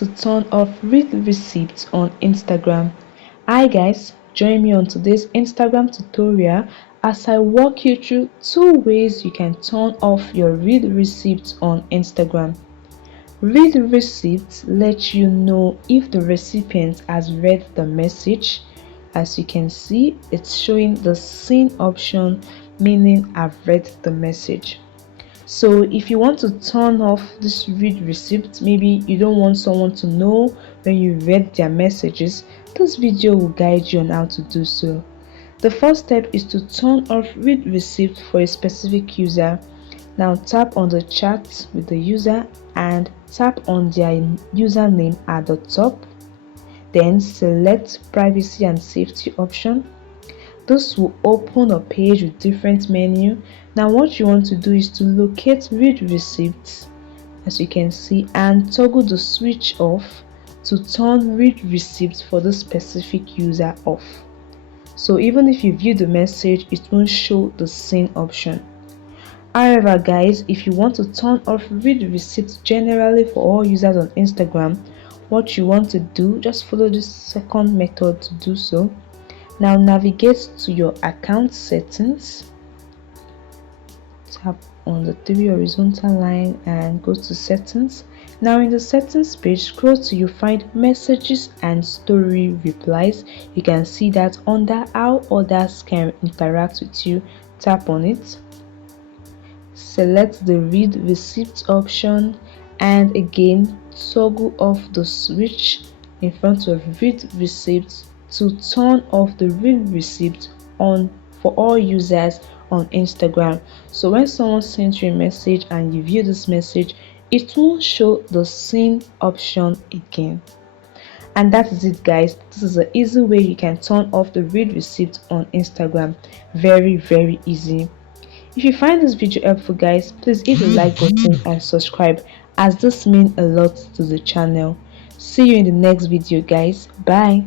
to turn off read receipts on Instagram. Hi guys, join me on today's Instagram tutorial as I walk you through 2 ways you can turn off your read receipts on Instagram. Read receipts let you know if the recipient has read the message. As you can see, it's showing the seen option, meaning I've read the message. So if you want to turn off this read receipt, maybe you don't want someone to know when you read their messages, this video will guide you on how to do so. The first step is to turn off read receipt for a specific user. Now tap on the chat with the user and tap on their username at the top. Then select privacy and safety option. This will open a page with different menu. Now what you want to do is to locate read receipts, as you can see, and toggle the switch off to turn read receipts for the specific user off. So even if you view the message, it won't show the seen option. However guys, if you want to turn off read receipts generally for all users on Instagram, what you want to do, just follow this second method to do so. Now navigate to your account settings, tap on the 3 horizontal line and go to settings. Now in the settings page, scroll till you find messages and story replies. You can see that under how others can interact with you, tap on it. Select the read receipt option and again toggle off the switch in front of read receipt to turn off the read receipt on for all users on Instagram. So when someone sends you a message and you view this message, it won't show the seen option again. And that is it guys. This is an easy way you can turn off the read receipt on Instagram. Very easy. If you find this video helpful guys, please hit the like button and subscribe, as this means a lot to the channel. See you in the next video guys. Bye.